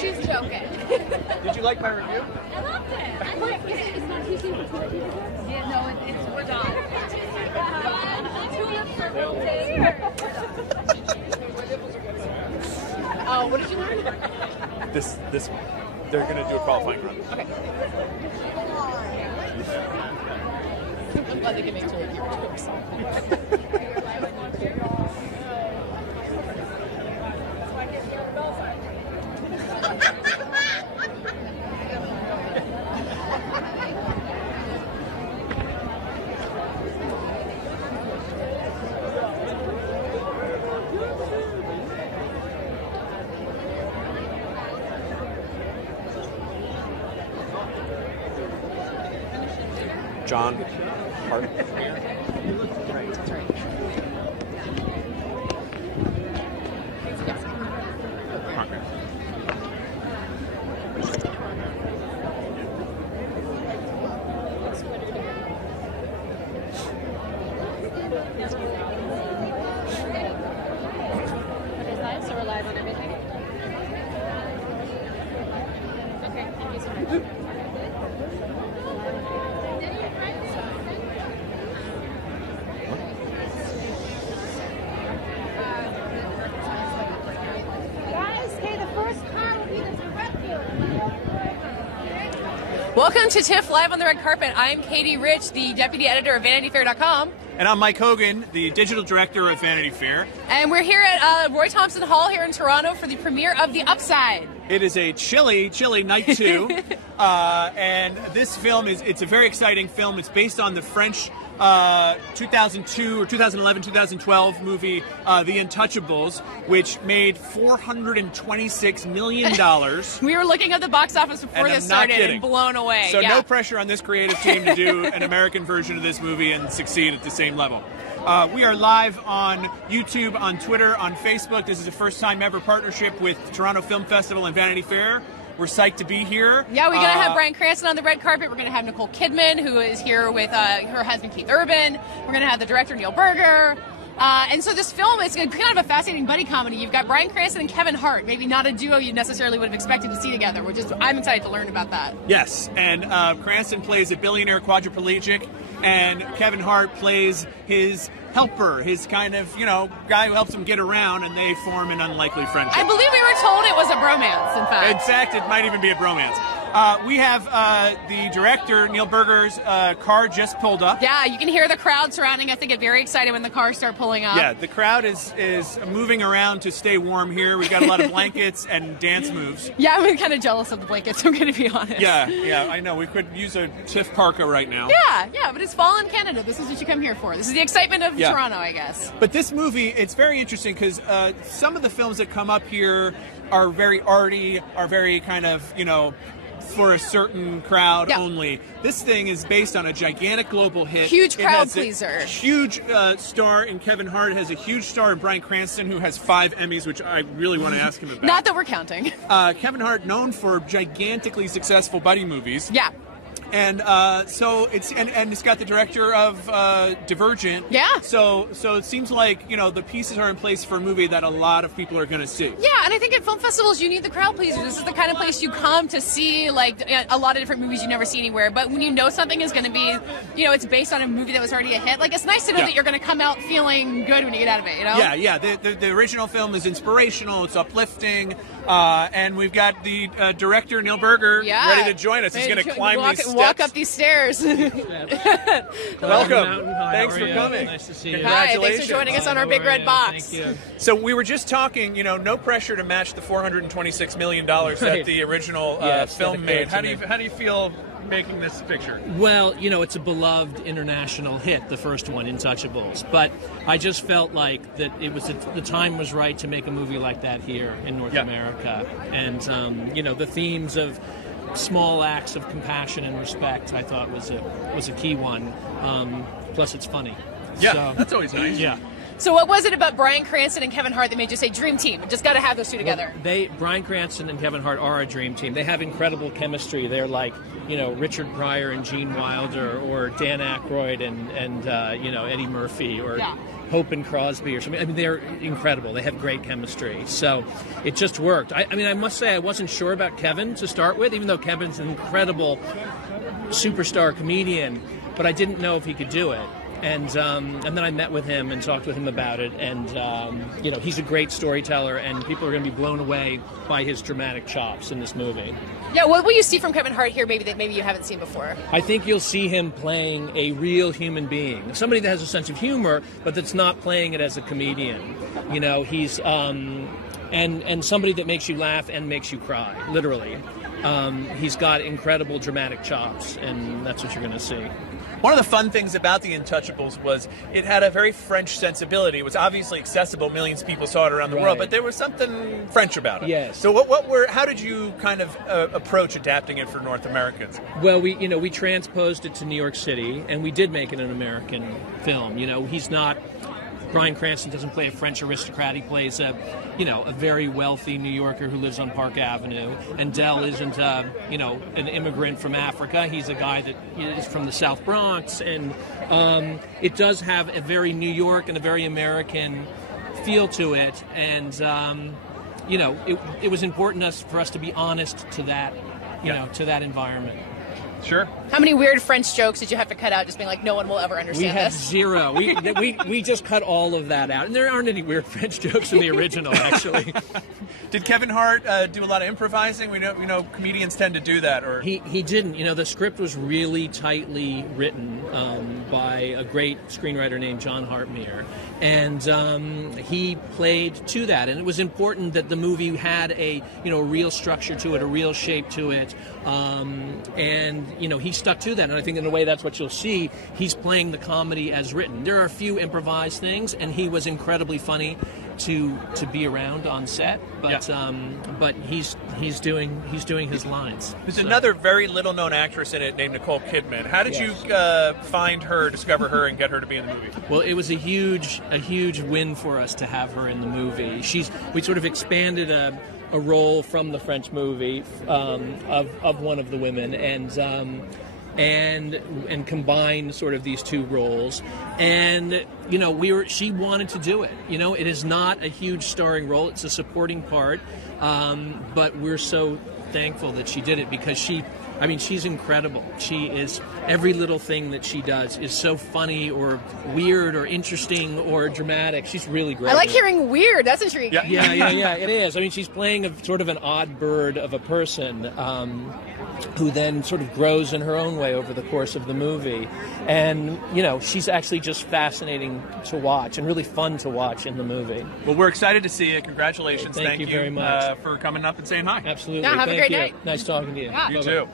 She's joking. Did you like my review? I loved it. I liked it. It's not too soon for Tulip. Yeah, no, we're done. Tulip for wilting. Oh, what did you learn? This one. They're going to do a qualifying run. Okay. I'm glad they can make Tulip your jokes. John Hart. So we're live on everything? Okay, thank you so much. Welcome to TIFF Live on the Red Carpet. I'm Katie Rich, the Deputy Editor of VanityFair.com. And I'm Mike Hogan, the Digital Director of Vanity Fair. And we're here at Roy Thompson Hall here in Toronto for the premiere of The Upside. It is a chilly night two. And this film it's a very exciting film. It's based on the French 2002 or 2011, 2012 movie, The Untouchables, which made $426 million. We were looking at the box office before this started and blown away. So no pressure on this creative team to do an American version of this movie and succeed at the same level. We are live on YouTube, on Twitter, on Facebook. This is a first-time ever partnership with Toronto Film Festival and Vanity Fair. We're psyched to be here. Yeah, we're going to have Bryan Cranston on the red carpet. We're going to have Nicole Kidman, who is here with her husband, Keith Urban. We're going to have the director, Neil Berger. And so this film is kind of a fascinating buddy comedy. You've got Bryan Cranston and Kevin Hart, maybe not a duo you necessarily would have expected to see together. I'm excited to learn about that. Yes, and Cranston plays a billionaire quadriplegic, and Kevin Hart plays his helper, his kind of, guy who helps him get around, and they form an unlikely friendship. I believe we were told it was a bromance, in fact. In fact, it might even be a bromance. We have the director, Neil Berger's car just pulled up. Yeah, you can hear the crowd surrounding us. They get very excited when the cars start pulling up. Yeah, the crowd is moving around to stay warm here. We've got a lot of blankets and dance moves. Yeah, I'm kind of jealous of the blankets, I'm going to be honest. Yeah, I know. We could use a TIFF parka right now. Yeah, but it's fall in Canada. This is what you come here for. This is the excitement of Toronto, I guess. But this movie, it's very interesting because some of the films that come up here are very arty, are very kind of, for a certain crowd only. This thing is based on a gigantic global hit. Huge crowd pleaser. Huge star in Kevin Hart. Has a huge star in Bryan Cranston, who has 5 Emmys, which I really want to ask him about. Not that we're counting. Kevin Hart, known for gigantically successful buddy movies. Yeah. And so it's and it's got the director of Divergent. Yeah. So it seems like the pieces are in place for a movie that a lot of people are going to see. Yeah, and I think at film festivals you need the crowd pleasers. This is the kind of place you come to see like a lot of different movies you never see anywhere. But when you know something is going to be, it's based on a movie that was already a hit. Like it's nice to know that you're going to come out feeling good when you get out of it. Yeah. The original film is inspirational. It's uplifting. And we've got the director Neil Berger ready to join us. He's going to climb these steps. Walk up these stairs. Welcome. Thanks for coming. Nice to see you. Hi, thanks for joining us on our big red box. Thank you. So we were just talking, no pressure to match the $426 million that the original film made. How do you feel making this picture? Well, it's a beloved international hit, the first one, Untouchables. But I just felt like that the time was right to make a movie like that here in North America. And, the themes of small acts of compassion and respect, I thought was a key one. Plus, it's funny. Yeah, so, that's always nice. Yeah. So what was it about Bryan Cranston and Kevin Hart that made you say dream team? Just got to have those two together. Well, Bryan Cranston and Kevin Hart are a dream team. They have incredible chemistry. They're like, Richard Pryor and Gene Wilder, or Dan Aykroyd and Eddie Murphy, or Hope and Crosby or something. I mean, they're incredible. They have great chemistry. So it just worked. I must say I wasn't sure about Kevin to start with, even though Kevin's an incredible superstar comedian, but I didn't know if he could do it. And then I met with him and talked with him about it, and he's a great storyteller, and people are going to be blown away by his dramatic chops in this movie. Yeah, what will you see from Kevin Hart here that maybe you haven't seen before? I think you'll see him playing a real human being, somebody that has a sense of humor, but that's not playing it as a comedian. He's and somebody that makes you laugh and makes you cry, literally. He's got incredible dramatic chops, and that's what you're going to see. One of the fun things about The Untouchables was it had a very French sensibility. It was obviously accessible; millions of people saw it around the world, but there was something French about it. Yes. So, how did you kind of approach adapting it for North Americans? Well, we transposed it to New York City, and we did make it an American film. he's not. Bryan Cranston doesn't play a French aristocrat. He plays a very wealthy New Yorker who lives on Park Avenue. And Del isn't, an immigrant from Africa. He's a guy that is from the South Bronx. And it does have a very New York and a very American feel to it. And, it was important for us to be honest to that, to that environment. Sure. How many weird French jokes did you have to cut out, just being like, no one will ever understand this? We had zero. We just cut all of that out. And there aren't any weird French jokes in the original, actually. Did Kevin Hart do a lot of improvising? We know comedians tend to do that. Or He didn't. The script was really tightly written by a great screenwriter named John Hartmere. And he played to that. And it was important that the movie had a real structure to it, a real shape to it. And he stuck to that, and I think in a way that's what you'll see. He's playing the comedy as written. There are a few improvised things, and he was incredibly funny to be around on set. But he's doing his lines. There's another very little known actress in it named Nicole Kidman. How did you find her, discover her, and get her to be in the movie? Well, it was a huge win for us to have her in the movie. We sort of expanded a role from the French movie of one of the women, and combined sort of these two roles. And she wanted to do it. It is not a huge starring role; it's a supporting part. But we're so thankful that she did it, because she's incredible. Every little thing that she does is so funny or weird or interesting or dramatic. She's really great. I like hearing weird. That's intriguing. Yeah, it is. She's playing a sort of an odd bird of a person who then sort of grows in her own way over the course of the movie. And, she's actually just fascinating to watch and really fun to watch in the movie. Well, we're excited to see it. Congratulations. Thank you very much for coming up and saying hi. Absolutely. Yeah, have a great night. Nice talking to you. Yeah. You too.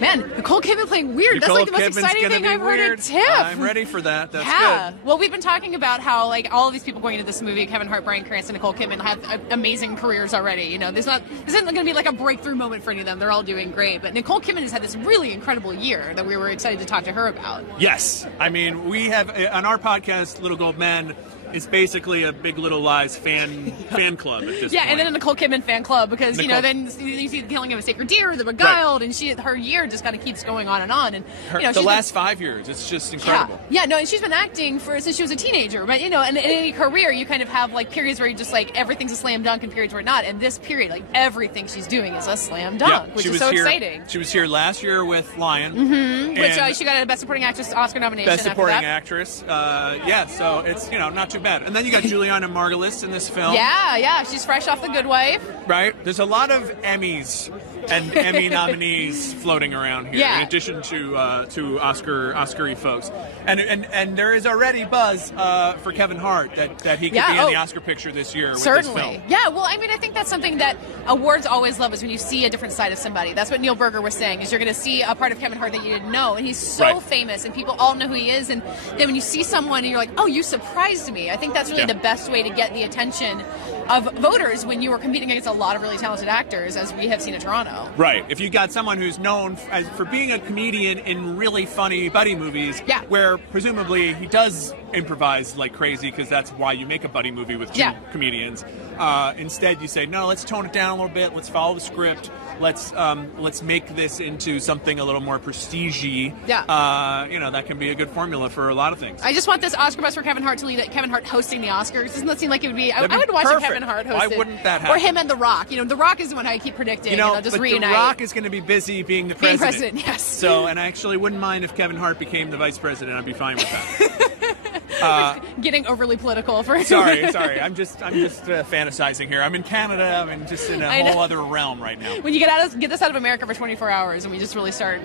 Man, Nicole Kidman playing weird. That's like the most exciting thing I've heard at TIFF. I'm ready for that. That's good. Well, we've been talking about how all of these people going into this movie, Kevin Hart, Bryan Cranston, Nicole Kidman, have amazing careers already. This isn't going to be like a breakthrough moment for any of them. They're all doing great. But Nicole Kidman has had this really incredible year that we were excited to talk to her about. Yes. We have, on our podcast, Little Gold Men, it's basically a Big Little Lies fan club at this point. Yeah, and then a Nicole Kidman fan club, because then you see the Killing of a Sacred Deer, The Beguiled, and her year just kind of keeps going on and on. And the last 5 years, it's just incredible. Yeah, no, and she's been acting since she was a teenager. But and in any career, you kind of have periods where you just everything's a slam dunk and periods where not. And this period, everything she's doing is a slam dunk, which is so exciting. She was here last year with Lion, which she got a Best Supporting Actress Oscar nomination. Best Supporting Actress, so it's not too bad. And then you got Julianna Margulies in this film. Yeah, she's fresh off The Good Wife. Right. There's a lot of Emmys and Emmy nominees floating around here, in addition to Oscar-y folks. And there is already buzz for Kevin Hart that he could be in the Oscar picture this year with this film. Yeah, well, I think that's something that awards always love, is when you see a different side of somebody. That's what Neil Berger was saying, is you're going to see a part of Kevin Hart that you didn't know. And he's so famous, and people all know who he is. And then when you see someone and you're like, oh, you surprised me. I think that's really the best way to get the attention of voters when you are competing against a lot of really talented actors, as we have seen in Toronto. Right. If you got someone who's known for being a comedian in really funny buddy movies, where presumably he does improvise like crazy because that's why you make a buddy movie with two comedians. Instead, you say, no, let's tone it down a little bit. Let's follow the script. Let's make this into something a little more prestige-y. Yeah. You know, that can be a good formula for a lot of things. I just want this Oscar buzz for Kevin Hart to lead it. Kevin Hart hosting the Oscars. Doesn't that seem like it would be? I would watch a Kevin Hart hosted. Why wouldn't that happen? Or him and The Rock. You know, The Rock is the one I keep predicting. You know, and just but reunite. The Rock is going to be busy being the president. Being president, yes. So, and I actually wouldn't mind if Kevin Hart became the vice president. I'd be fine with that. Getting overly political for sorry. I'm just fantasizing here. I'm in Canada. I'm just in a whole other realm right now. When you get this out of America for 24 hours, and we just really start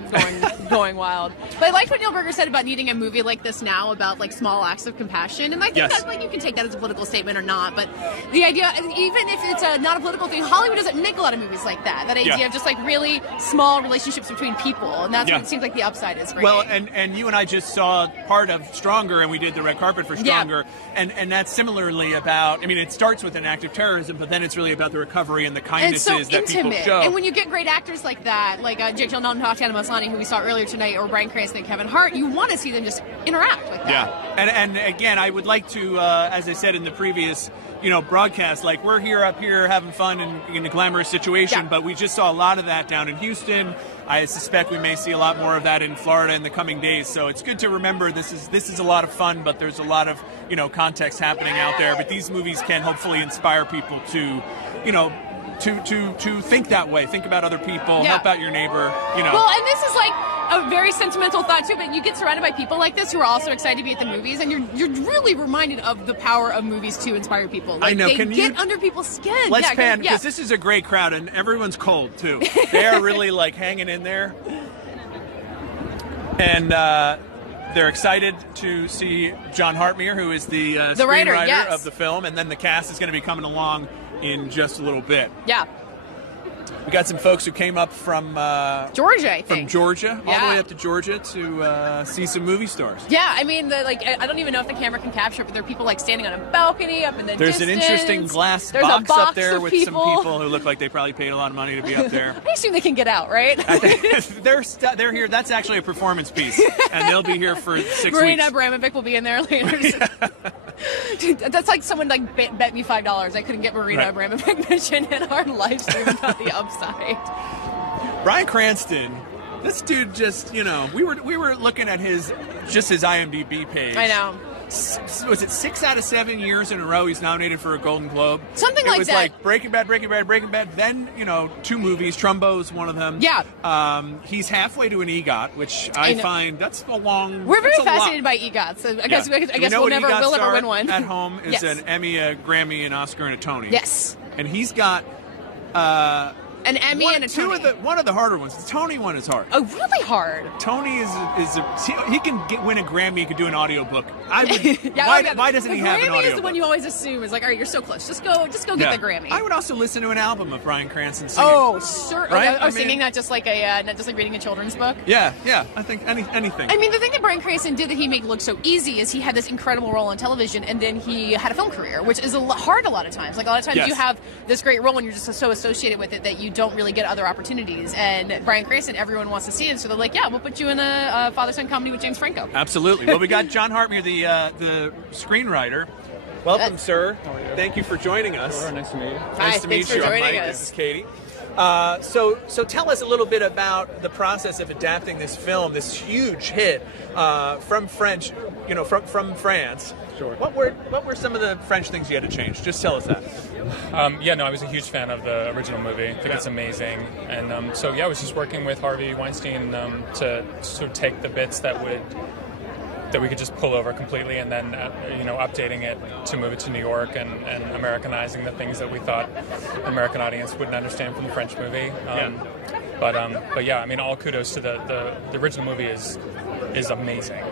going wild. But I liked what Neil Berger said about needing a movie like this now about like small acts of compassion, and I think that like you can take that as a political statement or not. But the idea, even if it's not a political thing, Hollywood doesn't make a lot of movies like that. That idea of just like really small relationships between people, and that's what it seems like the upside is. Well, and you and I just saw part of Stronger, and we did the red carpet for Stronger. And that's similarly about, I mean, it starts with an act of terrorism, but then it's really about the recovery and the kindnesses that people show. And when you get great actors like that, like Jake Gyllenhaal and Tatiana Maslany, who we saw earlier tonight, or Bryan Cranston and Kevin Hart, you want to see them just interact like that. Yeah, and again, I would like to, as I said in the previous, broadcast, like we're up here having fun in a glamorous situation, but we just saw a lot of that down in Houston. I suspect we may see a lot more of that in Florida in the coming days. So it's good to remember this is a lot of fun, but there's a lot of context happening out there. But these movies can hopefully inspire people to to think that way, think about other people, help out your neighbor. Well, and this is like a very sentimental thought too, but you get surrounded by people like this who are also excited to be at the movies, and you're really reminded of the power of movies to inspire people. Like, I know. They get under people's skin. Let's pan, because this is a great crowd, and everyone's cold too. They are really like hanging in there, and they're excited to see John Hartmere, who is the screenwriter of the film, and then the cast is going to be coming along in just a little bit. Yeah. We got some folks who came up from Georgia, I think. From Georgia, all the way up to Georgia to see some movie stars. Yeah, I mean, I don't even know if the camera can capture it, but there are people like standing on a balcony up in the distance. An interesting glass box up there with people. Some people who look like they probably paid a lot of money to be up there. I assume they can get out, right? They're here. That's actually a performance piece, and they'll be here for 6 weeks. Marina Abramovic will be in there later. Dude, that's like someone like bet me $5 I couldn't get Marina Abramovic mentioned in our live stream without the upside. Bryan Cranston, this dude just, we were looking at his IMDb page. I know. Was it 6 out of 7 years in a row he's nominated for a Golden Globe? Something like that. It was like Breaking Bad, then, 2 movies. Trumbo's one of them. Yeah. He's halfway to an EGOT, which I find that's a long... We're very fascinated by EGOTs. So I guess we'll never win one. At home is an Emmy, a Grammy, an Oscar, and a Tony. Yes. And he's got... an Emmy and a Tony. One of the harder ones. The Tony one is hard. Oh, really hard. Tony he can win a Grammy. He could do an audiobook. Why doesn't he have an audiobook? Grammy is the one you always assume is like, all right, you're so close. Just go get the Grammy. I would also listen to an album of Bryan Cranston singing. Oh, sure. Right? Singing not just like reading a children's book. Yeah. I think anything. I mean, the thing that Bryan Cranston did that he made look so easy is he had this incredible role on television, and then he had a film career, which is hard a lot of times. Like a lot of times you have this great role and you're just so associated with it that you don't really get other opportunities. And Bryan Cranston, everyone wants to see it, so they're like, yeah, we'll put you in a father-son comedy with James Franco. Absolutely. Well, we got John Hartmere, the screenwriter. Welcome, sir. Thank you for joining us. Sure, nice to meet you. Nice to meet you. I'm Mike. This is Katie. So tell us a little bit about the process of adapting this film, this huge hit from French, from France. Sure. What were some of the French things you had to change? Just tell us that. I was a huge fan of the original movie. I think it's amazing. And I was just working with Harvey Weinstein to sort of take the bits that we could just pull over completely, and then updating it to move it to New York and Americanizing the things that we thought the American audience wouldn't understand from the French movie. All kudos to the original movie is amazing.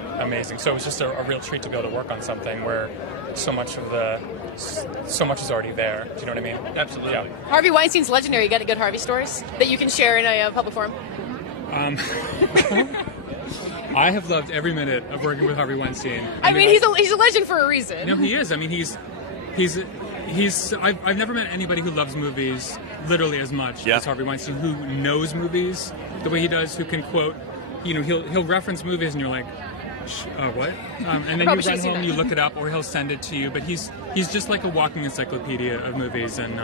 So it was just a real treat to be able to work on something where so much is already there. Do you know what I mean? Absolutely. Yeah. Harvey Weinstein's legendary. You got any good Harvey stories that you can share in a public forum? I have loved every minute of working with Harvey Weinstein. I mean, he's a legend for a reason. No, he is. I mean, I've never met anybody who loves movies literally as much as Harvey Weinstein, who knows movies the way he does, who can quote, he'll reference movies and you're like, What? And then you run home, you look it up, or he'll send it to you. But he's just like a walking encyclopedia of movies, and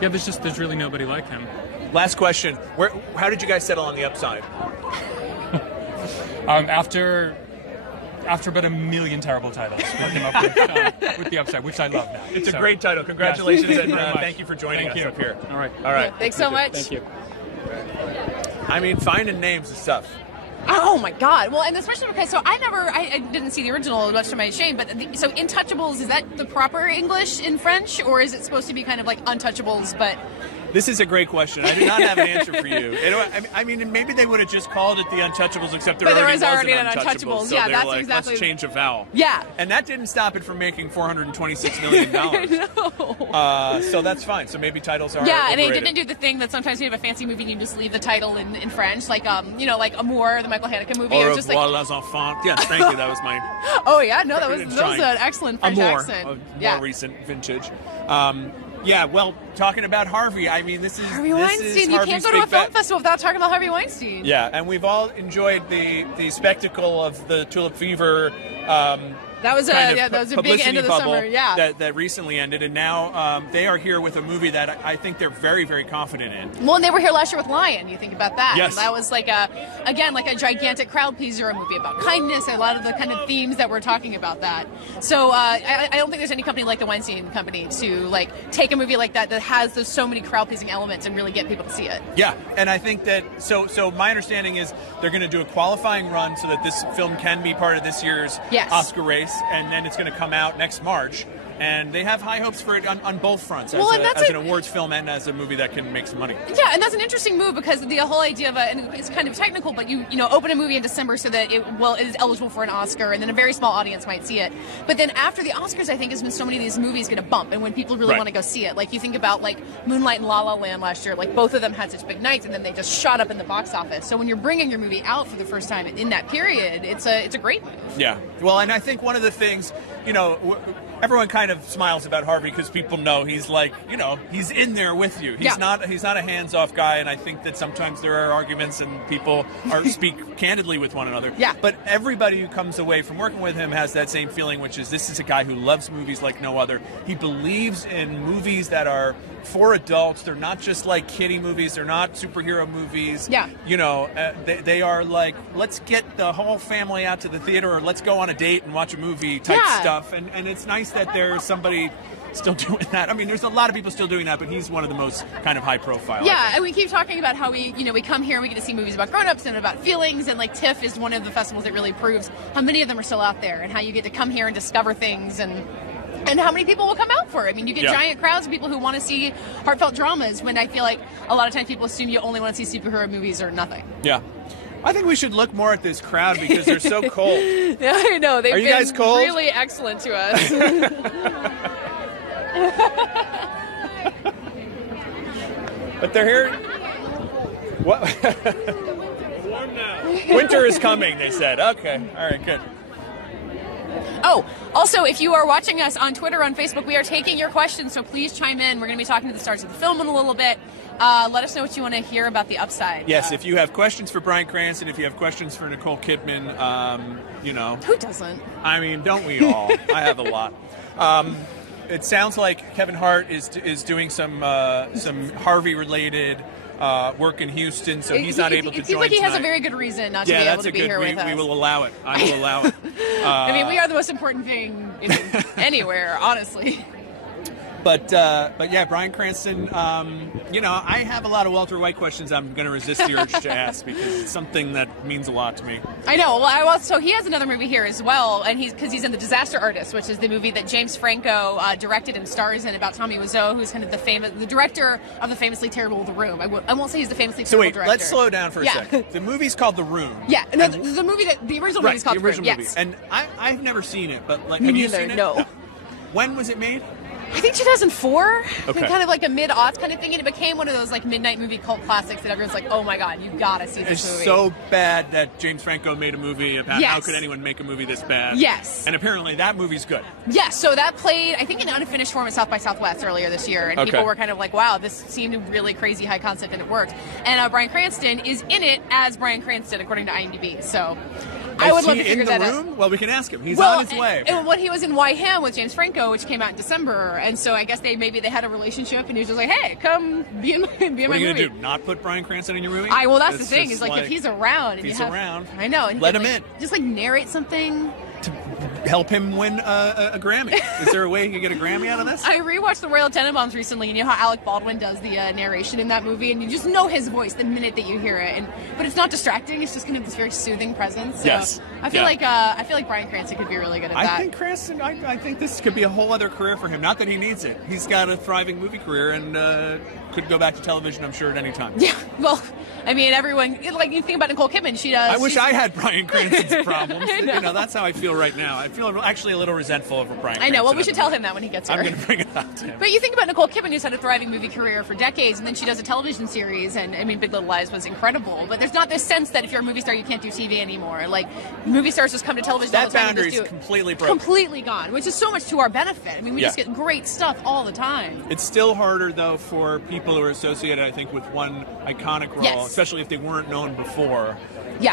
yeah, there's really nobody like him. Last question: how did you guys settle on the upside? After about a million terrible titles, we came up with the upside, which I love now. It's a great title. Congratulations, yes. and thank you for joining us up here. All right. Yeah, thanks so much. Thank you. I mean, finding names is tough. Oh my God! Well, and especially because I didn't see the original, much to my shame. But so Intouchables, is that the proper English in French, or is it supposed to be kind of like Untouchables? But this is a great question. I do not have an answer for you. I mean, maybe they would have just called it the Untouchables, except there already was an Untouchables. So yeah, that's like, exactly. Let's change a vowel. Yeah, and that didn't stop it from making $426 million. No. So that's fine. So maybe titles are and overrated. they didn't do the thing that sometimes you have a fancy movie and you just leave the title in French, like like Amour, the Michael Haneke movie. Au it was just revoir, like les enfants. Yes, thank you. That was my. Oh yeah, no, that was an excellent French accent. More recent vintage. Yeah, well, talking about Harvey, I mean, this is Harvey Weinstein. You can't go to a film festival without talking about Harvey Weinstein. Yeah, and we've all enjoyed the spectacle of the Tulip Fever. That was a big end of the summer. Yeah, that recently ended, and now they are here with a movie that I think they're very, very confident in. Well, and they were here last year with Lion. You think about that. Yes, and that was like a gigantic crowd pleaser, a movie about kindness, and a lot of the kind of themes that we're talking about that. So I don't think there's any company like the Weinstein Company to like take a movie like that has so many crowd pleasing elements and really get people to see it. Yeah, and I think that so my understanding is they're going to do a qualifying run so that this film can be part of this year's Oscar race. And then it's going to come out next March. And they have high hopes for it on both fronts, as an awards film and as a movie that can make some money. Yeah, and that's an interesting move because the whole idea of and it's kind of technical, but you open a movie in December so that it is eligible for an Oscar, and then a very small audience might see it. But then after the Oscars, I think is when so many of these movies get a bump, and when people really want to go see it. Like you think about like Moonlight and La La Land last year, like both of them had such big nights, and then they just shot up in the box office. So when you're bringing your movie out for the first time in that period, it's a great move. Yeah, well, and I think one of the things, everyone kind of smiles about Harvey because people know he's like, he's in there with you. He's not a hands-off guy, and I think that sometimes there are arguments and people speak candidly with one another. Yeah. But everybody who comes away from working with him has that same feeling, which is this is a guy who loves movies like no other. He believes in movies that are for adults. They're not just like kiddie movies. They're not superhero movies. Yeah. They are like, let's get the whole family out to the theater, or let's go on a date and watch a movie type stuff. And it's nice that there's somebody still doing that. I mean, there's a lot of people still doing that, but he's one of the most kind of high profile. Yeah, and we keep talking about how we come here and we get to see movies about grown-ups and about feelings, and like TIFF is one of the festivals that really proves how many of them are still out there and how you get to come here and discover things and how many people will come out for it. I mean, you get giant crowds of people who want to see heartfelt dramas when I feel like a lot of times people assume you only want to see superhero movies or nothing. Yeah. I think we should look more at this crowd because they're so cold. Yeah, I know. They've been guys cold? Really excellent to us. But they're here. What? Warm now. Winter is coming, they said. Okay. All right, good. Oh, also, if you are watching us on Twitter, on Facebook, we are taking your questions, so please chime in. We're going to be talking to the stars of the film in a little bit. Let us know what you want to hear about the upside. Yes, if you have questions for Bryan Cranston, if you have questions for Nicole Kidman, Who doesn't? I mean, don't we all? I have a lot. It sounds like Kevin Hart is doing some Harvey-related work in Houston, so he's not able to join. It seems like he has tonight. A very good reason not to be able to be here with us. We will allow it. I will allow it. I mean, we are the most important thing anywhere, honestly. But yeah, Bryan Cranston, I have a lot of Walter White questions I'm going to resist the urge to ask because it's something that means a lot to me. I know. Well, so he has another movie here as well, and because he's in The Disaster Artist, which is the movie that James Franco directed and stars in about Tommy Wiseau, who's kind of the director of the famously terrible The Room. I won't say he's the famously terrible director. Let's slow down for a second. The movie's called The Room. Yeah, no, the original movie's called The Room. Yes. And I've never seen it, but Me have you neither, seen it? No. When was it made? I think 2004. Okay. Kind of like a mid-aughts kind of thing, and it became one of those like midnight movie cult classics that everyone's like, oh my god, you gotta see this movie. It's so bad that James Franco made a movie about how could anyone make a movie this bad. Yes. And apparently that movie's good. Yes, so that played, I think, in unfinished form at South by Southwest earlier this year, and people were kind of like, wow, this seemed really crazy high concept, and it worked. And Bryan Cranston is in it as Bryan Cranston, according to IMDb, so... I would Is love he to figure in the that room? out. Well, we can ask him. He's Well, on his way. And when he was in Why Him with James Franco, which came out in December, and so I guess maybe they had a relationship, and he was just like, "Hey, come be in my What are you movie." gonna do? Not put Bryan Cranston in your movie? Well, that's the It's thing. just Is like if he's around, and he's you have, around. I know. And Let he could, him like, in. Just like narrate something. To help him win a Grammy. Is there a way he could get a Grammy out of this? I rewatched The Royal Tenenbaums recently, and you know how Alec Baldwin does the narration in that movie, and you just know his voice the minute that you hear it. But it's not distracting; it's just kind of this very soothing presence. So Yes. I feel like Bryan Cranston could be really good at that. I think Cranston. I think this could be a whole other career for him. Not that he needs it. He's got a thriving movie career and could go back to television. I'm sure at any time. Yeah. Well, I mean, everyone like you think about Nicole Kidman. She does. I wish I had Bryan Cranston's problems. I know. You know, that's how I feel right now. I feel actually a little resentful of Bryan. I know. Well, we Cranston should tell him that when he gets here. I'm going to bring it up to him. But you think about Nicole Kidman, who's had a thriving movie career for decades, and then she does a television series, and I mean, Big Little Lies was incredible. But there's not this sense that if you're a movie star, you can't do TV anymore. Like movie stars just come to television all That the time. boundary is completely broken. Completely gone, which is so much to our benefit. I mean, we just get great stuff all the time. It's still harder, though, for people who are associated, I think, with one iconic role, especially if they weren't known before,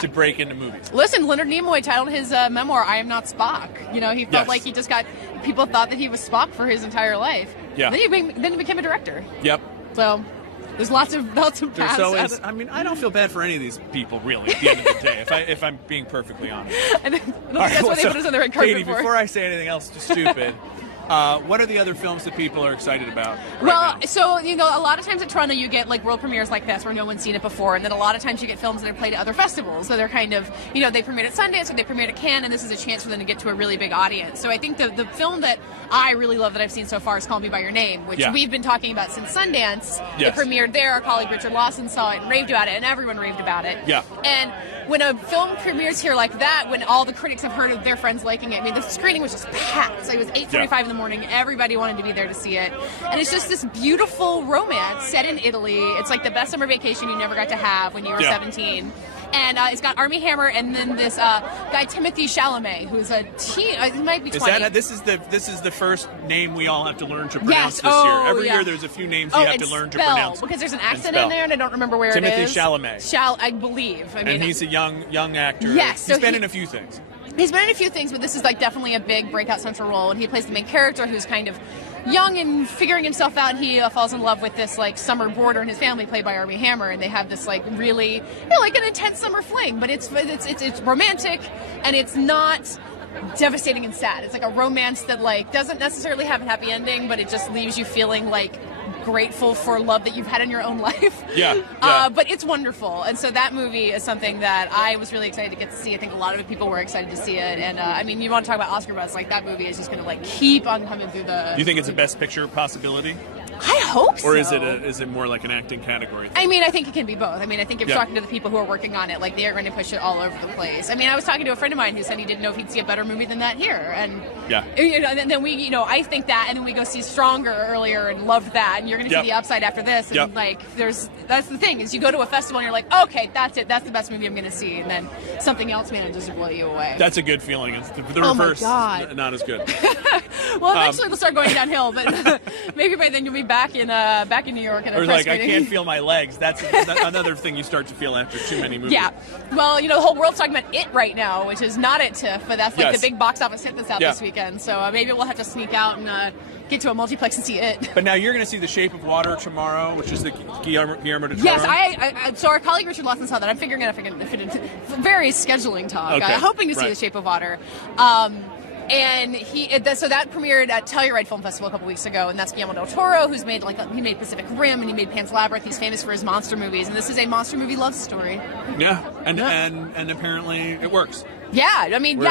to break into movies. Listen, Leonard Nimoy titled his memoir, I Am Not Spock. You know, he felt like he just got, people thought that he was Spock for his entire life. Yeah. Then he became a director. Yep. So there's lots of paths. I mean, I don't feel bad for any of these people, really, at the end of the day, if I'm being perfectly honest. I think that's why they put us on the red carpet Katie, for. before I say anything else stupid, what are the other films that people are excited about? So, you know, a lot of times at Toronto you get like world premieres like this where no one's seen it before, and then a lot of times you get films that are played at other festivals. So they're kind of, you know, they premiered at Sundance or they premiered at Cannes, and this is a chance for them to get to a really big audience. So I think the film that I really love that I've seen so far is Call Me By Your Name, which we've been talking about since Sundance. It premiered there. Our colleague Richard Lawson saw it and raved about it, and everyone raved about it. Yeah. And when a film premieres here like that, when all the critics have heard of their friends liking it, I mean, the screening was just packed. So it was 8:45 in the morning. Everybody wanted to be there to see it. And it's just this beautiful romance set in Italy. It's like the best summer vacation you never got to have when you were 17. And it's got Armie Hammer and then this guy Timothy Chalamet, who's a teen. He might be 20. This is the first name we all have to learn to pronounce this year. Every year there's a few names you have to learn to pronounce. Because there's an accent in there, and I don't remember where Timothy it is. Chalamet. I believe. I mean, and he's a young actor. Yes, he's been in a few things. He's been in a few things, but this is like definitely a big breakout central role, and he plays the main character who's kind of young and figuring himself out, and he falls in love with this like summer boarder and his family played by Armie Hammer, and they have this like really, you know, like an intense summer fling, but it's romantic, and it's not devastating and sad. It's like a romance that like doesn't necessarily have a happy ending, but it just leaves you feeling like grateful for love that you've had in your own life. But it's wonderful, and so that movie is something that I was really excited to get to see. I think a lot of people were excited to see it, and I mean, you want to talk about Oscar buzz, like that movie is just going to like keep on coming through the. Do you think it's a Best Picture possibility? I hope so. Or is it more like an acting category thing? I mean, I think it can be both. I mean, I think if you're talking to the people who are working on it, like they are going to push it all over the place. I mean, I was talking to a friend of mine who said he didn't know if he'd see a better movie than that here, and you know, and then we, you know, I think that, and then we go see Stronger earlier and loved that, and you're going to see The Upside after this, and like that's the thing is you go to a festival and you're like, okay, that's it, that's the best movie I'm going to see, and then something else manages to blow you away. That's a good feeling. It's the reverse, not as good. Well, eventually it'll start going downhill, but maybe by then you'll be back in New York. Or like, I can't feel my legs. That's another thing you start to feel after too many movies. Yeah. Well, you know, the whole world's talking about It right now, which is not at TIFF, but that's like the big box office hit that's out this weekend. So maybe we'll have to sneak out and get to a multiplex and see It. But now you're going to see The Shape of Water tomorrow, which is the Guillermo del Toro. Yes, so our colleague Richard Lawson saw that. I'm figuring out if I can fit into various scheduling talk. Okay. Hoping to see The Shape of Water. And so that premiered at Telluride Film Festival a couple weeks ago, and that's Guillermo del Toro, who's made he made Pacific Rim and he made Pan's Labyrinth. He's famous for his monster movies, and this is a monster movie love story. Yeah, and apparently it works. Yeah, I mean,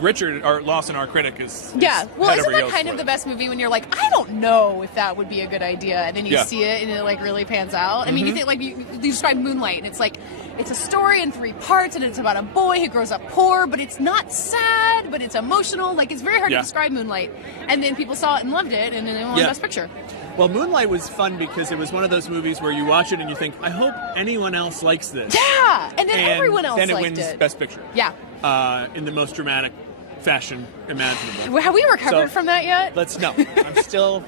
Richard Lawson, our critic, is well, isn't that kind of the best movie when you're like, I don't know if that would be a good idea, and then you see it and it like really pans out. I mean, you think like you describe Moonlight, and it's like it's a story in 3 parts, and it's about a boy who grows up poor, but it's not sad, but it's emotional. Like it's very hard to describe Moonlight, and then people saw it and loved it, and then they won Best Picture. Well, Moonlight was fun because it was one of those movies where you watch it and you think, I hope anyone else likes this. Yeah, and then everyone else liked it. Then it wins Best Picture. Yeah. In the most dramatic fashion imaginable. Have we recovered from that yet? No. I'm still...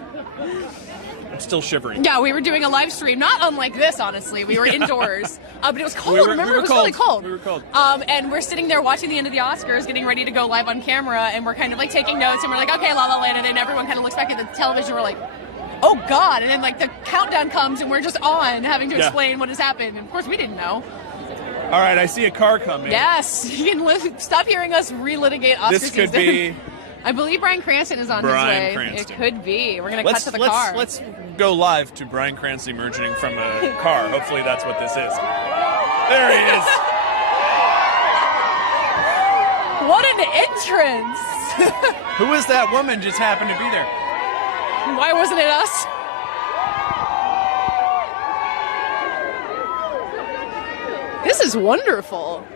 I'm still shivering. Yeah, we were doing a live stream, not unlike this, honestly. We were indoors, but it was cold. Remember, it was really cold. We were cold. And we're sitting there watching the end of the Oscars, getting ready to go live on camera, and we're kind of like taking notes, and we're like, okay, La La Land, and then everyone kind of looks back at the television, we're like, oh God, and then like the countdown comes, and we're just on, having to explain what has happened, and of course we didn't know. All right, I see a car coming. Yes, you can stop hearing us relitigate Oscar This could season. be... I believe Bryan Cranston is on his way. It could be. We're going to cut to the car. Let's go live to Bryan Cranston emerging from a car. Hopefully that's what this is. There he is. What an entrance. Who is that woman just happened to be there? Why wasn't it us? This is wonderful.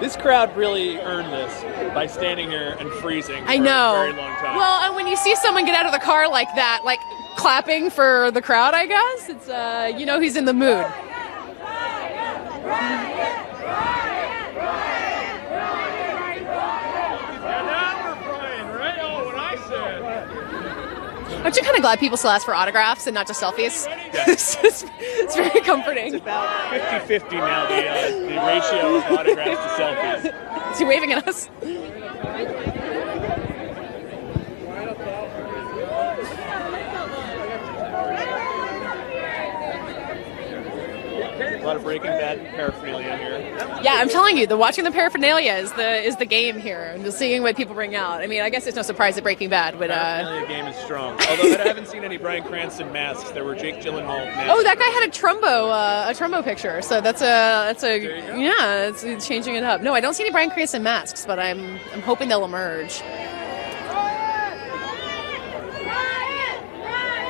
This crowd really earned this by standing here and freezing for I know. a very long time. Well, and when you see someone get out of the car like that, like clapping for the crowd, I guess, it's you know he's in the mood. Aren't you kind of glad people still ask for autographs and not just selfies? Yeah. It's very comforting. It's about 50-50 now, the ratio of autographs to selfies. Is he waving at us? A lot of Breaking Bad paraphernalia here. Yeah, I'm telling you, watching the paraphernalia is the game here, and just seeing what people bring out. I mean, I guess it's no surprise that Breaking Bad would. Paraphernalia game is strong. Although I haven't seen any Bryan Cranston masks. There were Jake Gyllenhaal masks. Oh, that guy had a trumbo picture. So that's a yeah, it's changing it up. No, I don't see any Bryan Cranston masks, but I'm hoping they'll emerge.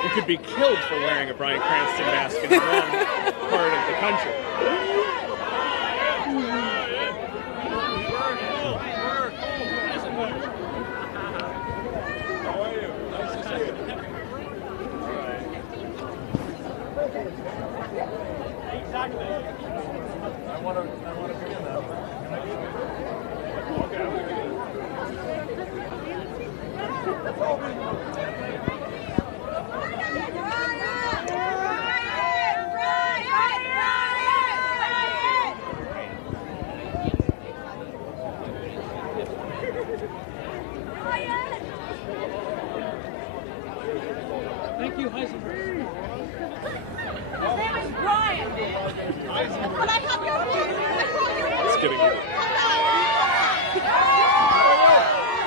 You could be killed for wearing a Bryan Cranston mask in the wrong part of the country. I want to be in that. Thank you, Heisenberg. His name is Bryan. It's getting good.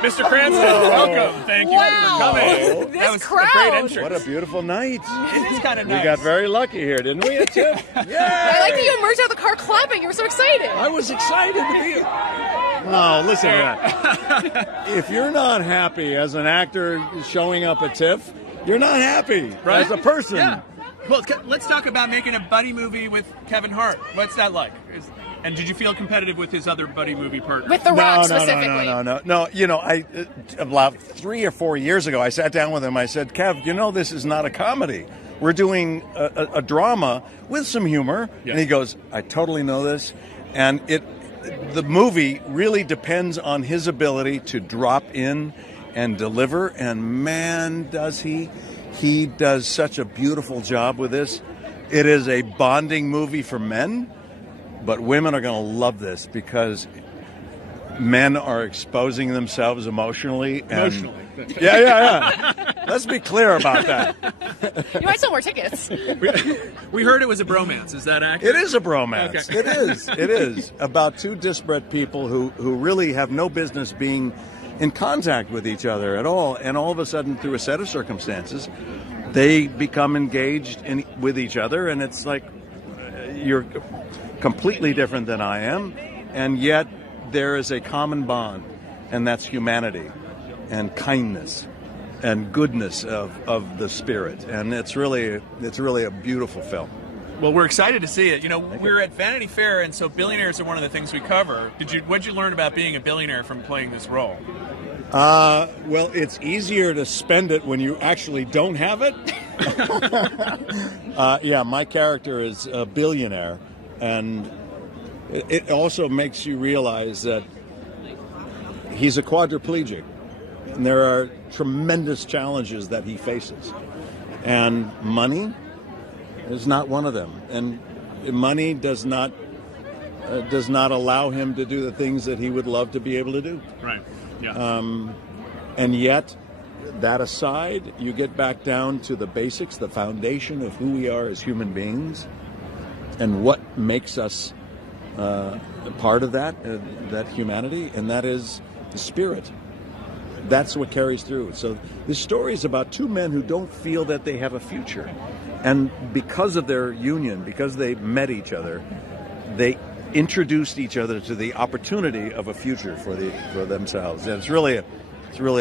Mr. Cranston, welcome. Thank you for coming. This That was crowd. a great entrance. What a beautiful night. It's kind of nice. We got very lucky here, didn't we? At TIFF? I like that you emerged out of the car clapping. You were so excited. I was excited to be here. Oh, listen to that. If you're not happy as an actor showing up at TIFF, you're not happy Right? as a person. Yeah. Well, let's talk about making a buddy movie with Kevin Hart. What's that like? And did you feel competitive with his other buddy movie partner? With The Rock specifically. No. You know, about 3 or 4 years ago, I sat down with him. I said, Kev, you know this is not a comedy. We're doing a drama with some humor. Yeah. And he goes, I totally know this. And the movie really depends on his ability to drop in and deliver. And man, does he. He does such a beautiful job with this. It is a bonding movie for men, but women are going to love this because men are exposing themselves emotionally. Yeah. Let's be clear about that. You might sell more tickets. We heard it was a bromance. Is that accurate? It is a bromance. Okay. It is about two disparate people who really have no business being in contact with each other at all, and all of a sudden, through a set of circumstances, they become engaged with each other, and it's like you're completely different than I am, and yet there is a common bond, and that's humanity and kindness and goodness of the spirit, and it's really a beautiful film. Well, we're excited to see it. You know, we're at Vanity Fair, and so billionaires are one of the things we cover. What did you learn about being a billionaire from playing this role? Well, it's easier to spend it when you actually don't have it. Yeah, my character is a billionaire, and it also makes you realize that he's a quadriplegic, and there are tremendous challenges that he faces. And money is not one of them. And money does not allow him to do the things that he would love to be able to do. Right. Yeah. And yet, that aside, you get back down to the basics, the foundation of who we are as human beings, and what makes us part of that humanity, and that is the spirit. That's what carries through. So this story is about two men who don't feel that they have a future. And because of their union, because they met each other, they introduced each other to the opportunity of a future for themselves. And it's really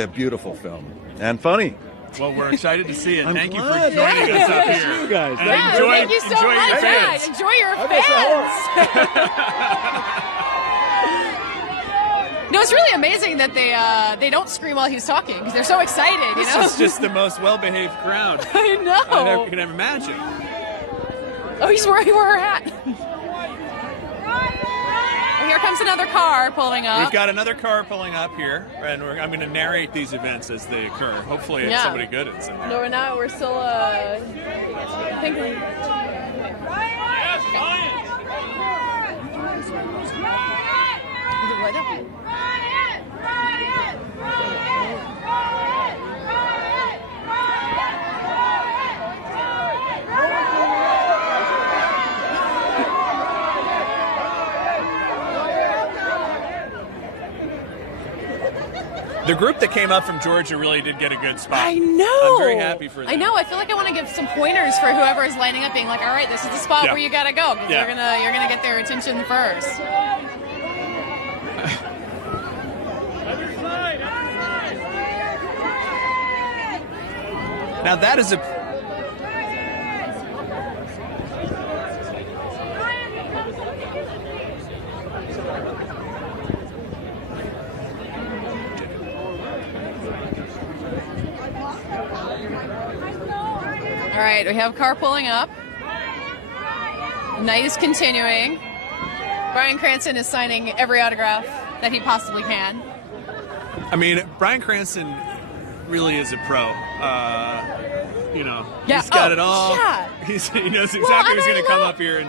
a beautiful film. And funny. Well, we're excited to see it. Thank you for glad. joining us up See here. you guys. And Yeah, enjoy, thank you so enjoy much. your Yeah, fans. enjoy your I miss the fans. No, it's really amazing that they don't scream while he's talking because they're so excited. You know, This is just the most well-behaved crowd I know. I can ever imagine. Oh, he wore her hat. Oh, here comes another car pulling up. We've got another car pulling up here, and I'm going to narrate these events as they occur. Hopefully, it's somebody good is in there. No, we're not. We're still. I think. The group that came up from Georgia really did get a good spot. I know. I'm very happy for them. I know. I feel like I want to give some pointers for whoever is lining up, being like, "All right, this is the spot where you gotta go because you're gonna get their attention first." Now that is a. All right, we have a car pulling up. Night is continuing. Bryan Cranston is signing every autograph that he possibly can. I mean, Bryan Cranston really is a pro. He's got it all. Yeah. He knows exactly who's going to come up here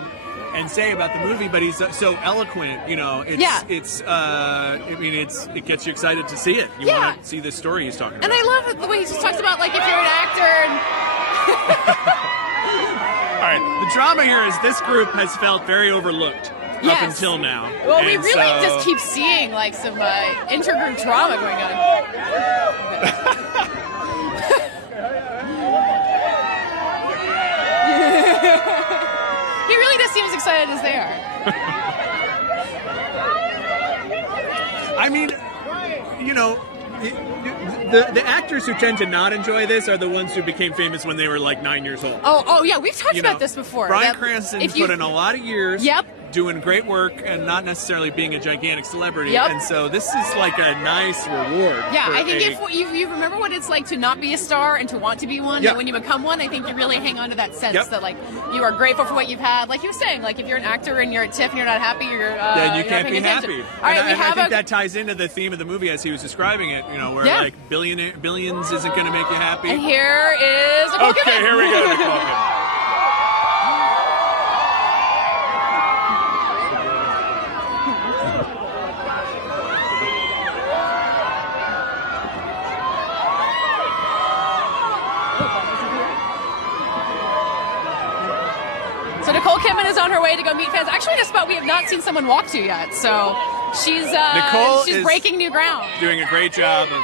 and say about the movie, but he's so eloquent. It gets you excited to see it. You want to see the story he's talking about. And I love the way he just talks about, like, if you're an actor and... All right, the drama here is this group has felt very overlooked up until now. Well, we really just keep seeing, like, some intergroup drama going on. He really just seems excited as they are. I mean, the actors who tend to not enjoy this are the ones who became famous when they were like 9 years old. Oh yeah, we've talked about this before. Bryan Cranston put in a lot of years. Yep. Doing great work and not necessarily being a gigantic celebrity. Yep. And so this is like a nice reward. Yeah, I think if you remember what it's like to not be a star and to want to be one, and when you become one, I think you really hang on to that sense that, like, you are grateful for what you've had. Like you were saying, like, if you're an actor and you're at TIFF and you're not happy, you can't be happy. All right, and I think that ties into the theme of the movie as he was describing it, where like billions isn't going to make you happy. And here is Nicole Kidman. Here we go, Nicole Kidman. Nicole Kidman is on her way to go meet fans. Actually, in a spot we have not seen someone walk to yet. So she's breaking new ground. Doing a great job of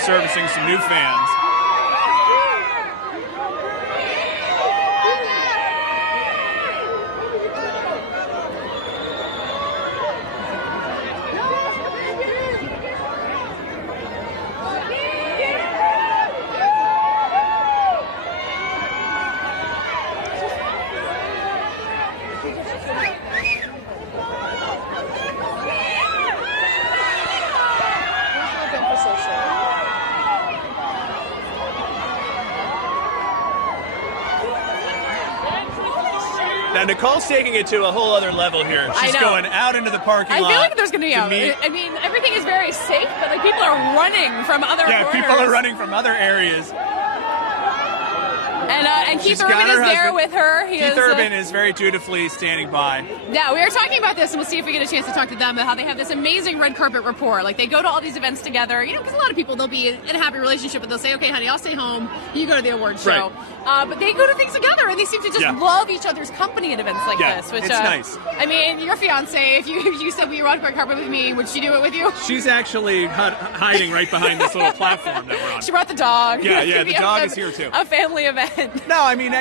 servicing some new fans. Now, Nicole's taking it to a whole other level here. She's going out into the parking lot. I feel like there's going to be I mean, everything is very safe, but like people are running from other corners. Yeah, people are running from other areas. And Keith She's Urban got is her there husband. with her. Keith Urban is very dutifully standing by. Yeah, we were talking about this, and we'll see if we get a chance to talk to them about how they have this amazing red carpet rapport. Like, they go to all these events together, you know, because a lot of people, they'll be in a happy relationship, but they'll say, okay, honey, I'll stay home, you go to the awards show. Right. But they go to things together, and they seem to just love each other's company at events like this. Which, it's nice. I mean, your fiance, if you said, will you rock red carpet with me, would she do it with you? She's actually hiding right behind this little platform that we're on. She brought the dog. Yeah, the dog is here too. A family event. No, I mean,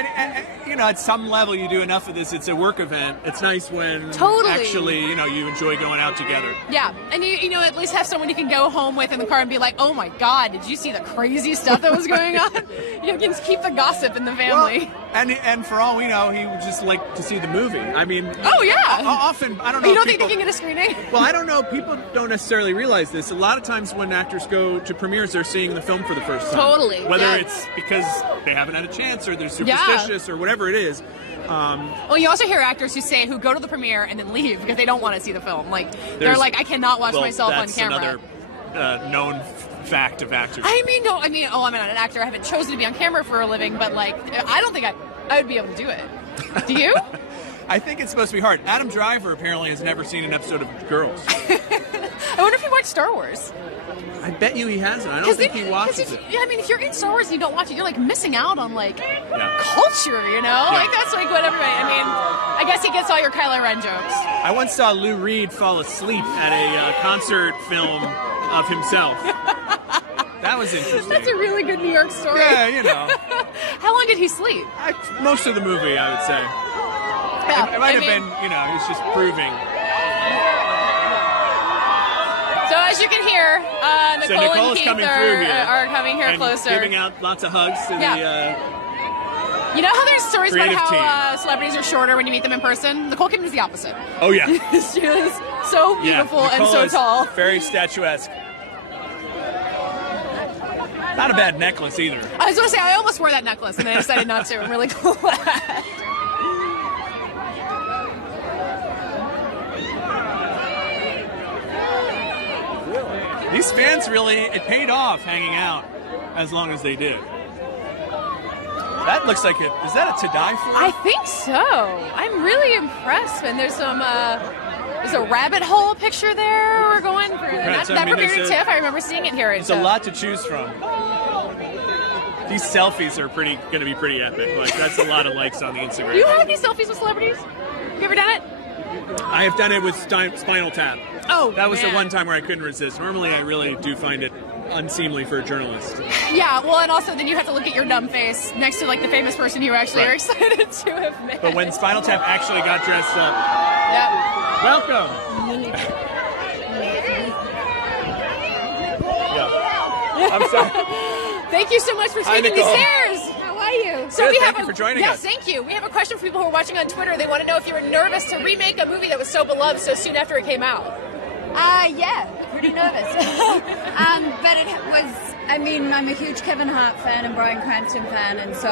you know, at some level you do enough of this, it's a work event. It's nice when actually, you know, you enjoy going out together. Yeah, and you know, at least have someone you can go home with in the car and be like, oh my God, did you see the crazy stuff that was going on? You can keep the gossip in the family. Well, and for all we know, he would just like to see the movie. I mean, oh yeah. Often, I don't know. You don't think they can get a screening? Well, I don't know. People don't necessarily realize this. A lot of times when actors go to premieres, they're seeing the film for the first time. Totally. Whether it's because they haven't had a chance or they're superstitious or whatever it is. Well, you also hear actors who go to the premiere and then leave because they don't want to see the film. Like, they're like, I cannot watch myself on camera. Another known fact of actors. I'm not an actor. I haven't chosen to be on camera for a living, but like, I don't think I would be able to do it. Do you? I think it's supposed to be hard. Adam Driver apparently has never seen an episode of Girls. I wonder if he watched Star Wars. I bet you he hasn't. I don't think he watches it. Yeah, I mean, if you're in Star Wars and you don't watch it, you're like missing out on like culture, you know? Yeah. Like that's like what everybody. I mean, I guess he gets all your Kylo Ren jokes. I once saw Lou Reed fall asleep at a concert film of himself. That was interesting. That's a really good New York story. Yeah, you know. How long did he sleep? Most of the movie, I would say. Yeah, it might have been, you know, he was just proving. So as you can hear, Nicole and Keith are coming here and closer. Giving out lots of hugs to the You know how there's stories about creative how team. Celebrities are shorter when you meet them in person? Nicole Kidman is the opposite. Oh, yeah. She is so beautiful and Nicole so is tall. Very statuesque. Not a bad necklace either. I was going to say, I almost wore that necklace, and then I decided not to. I'm really glad. These fans really, it paid off hanging out as long as they did. That looks like it. Is that a To Die For? I think so. I'm really impressed. And there's some, there's a rabbit hole picture there. We're going for that premiered at TIFF. I remember seeing it here. There's a lot to choose from. These selfies are going to be pretty epic. Like that's a lot of likes on the Instagram. Do you have any selfies with celebrities? Have you ever done it? I have done it with Spinal Tap. Oh, that was the one time where I couldn't resist. Normally, I really do find it unseemly for a journalist. Yeah, well, and also then you have to look at your dumb face next to like the famous person you actually are excited to have met. But when Spinal Tap actually got dressed up, welcome. I'm sorry. Thank you so much for taking the stairs. How are you? So thank you for joining us. Yes, thank you. We have a question for people who are watching on Twitter. They want to know if you were nervous to remake a movie that was so beloved so soon after it came out. Yeah, pretty nervous. But it was, I mean, I'm a huge Kevin Hart fan and Bryan Cranston fan, and so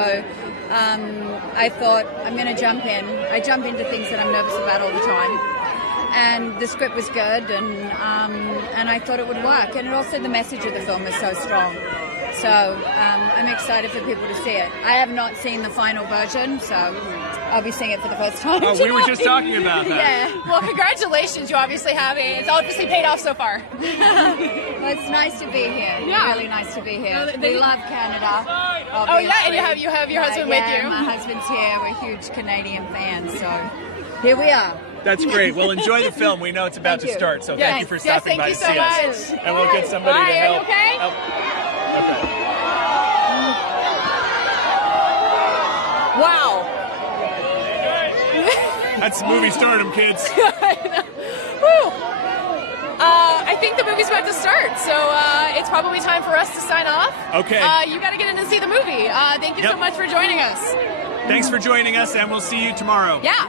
I thought I'm going to jump in. I jump into things that I'm nervous about all the time. And the script was good, and I thought it would work. And also the message of the film is so strong. So I'm excited for people to see it. I have not seen the final version, so I'll be seeing it for the first time. Oh, we were just talking about that. Yeah. Well, congratulations. You obviously have it. It's obviously paid off so far. Well, it's nice to be here. Yeah. Really nice to be here. We love Canada. Oh, yeah, and you have your husband with you. My husband's here. We're huge Canadian fans, so here we are. That's great. Well, enjoy the film. We know it's about to start, so thank you for stopping by to see us. And we'll get somebody to help. Okay? Okay. Wow. That's movie stardom, kids. Woo. I think the movie's about to start, so it's probably time for us to sign off. Okay. You got to get in and see the movie. Thank you so much for joining us. Thanks for joining us, and we'll see you tomorrow. Yeah.